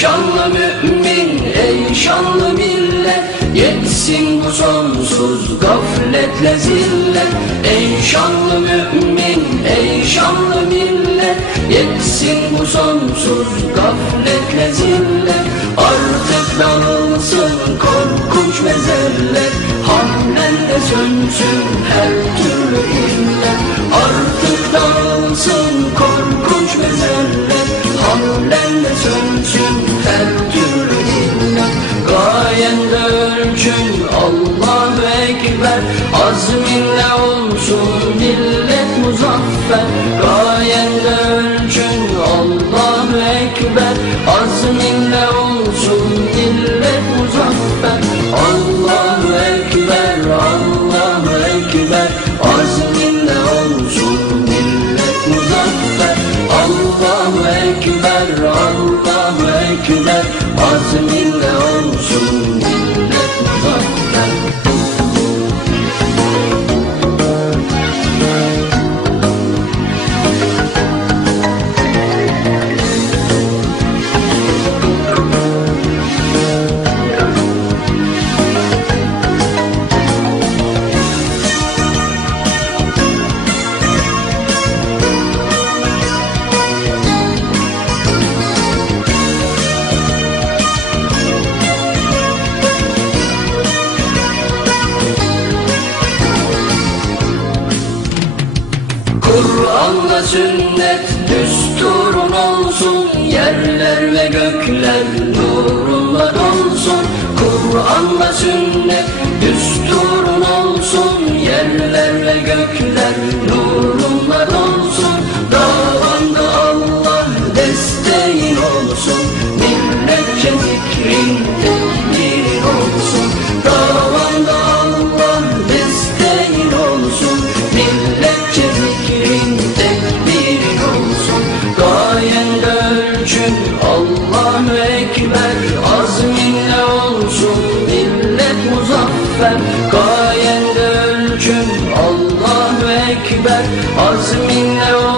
şanlı mümin ey şanlı millet Yetsin bu sonsuz gafletle zillet Ey şanlı mümin ey şanlı millet Yetsin bu sonsuz gafletle zillet Artık dağılsın korkunç mezeller Hamlenle sönsün her türlü illet Artık dağılsın korkunç mezeller Hamlenle sönsün ölçün Allahu Ekber. Azminle olsun millet muzaffer. Gayende ölçün Allahu Ekber. Azminle olsun millet muzaffer. Allahu Ekber Allahu Ekber. Azminle olsun millet muzaffer. Allahu Ekber Allahu Ekber. Azminle Kur'an'da sünnet düsturun olsun Yerler ve gökler nurunla dolsun Kur'an'da sünnet düsturun olsun Yerler ve gökler nurunla muzaffer Gayende ölçün Allahu Ekber. Azminle olsun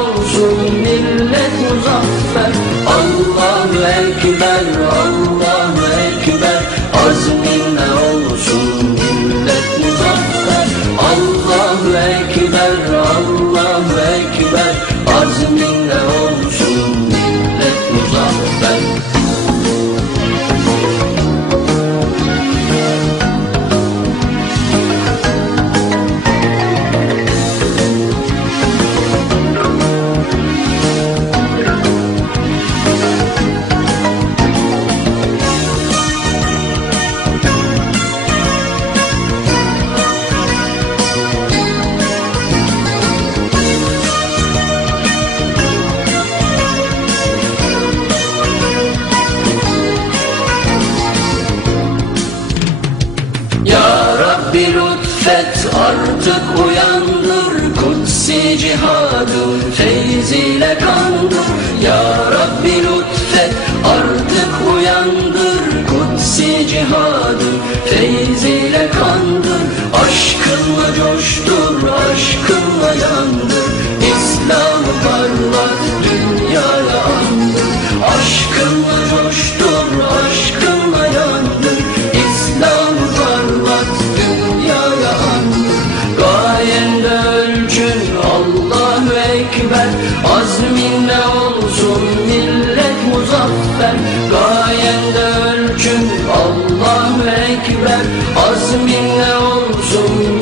artık uyandır Kutsi cihadın feyziyle kandır. Ya Rabbi lütfet artık uyandır Kutsi cihadın feyziyle kandır. Aşkınla coştur, Ekber Azminle olsun millet muzaffer Gayende ölçün Allahu Ekber. Azminle olsun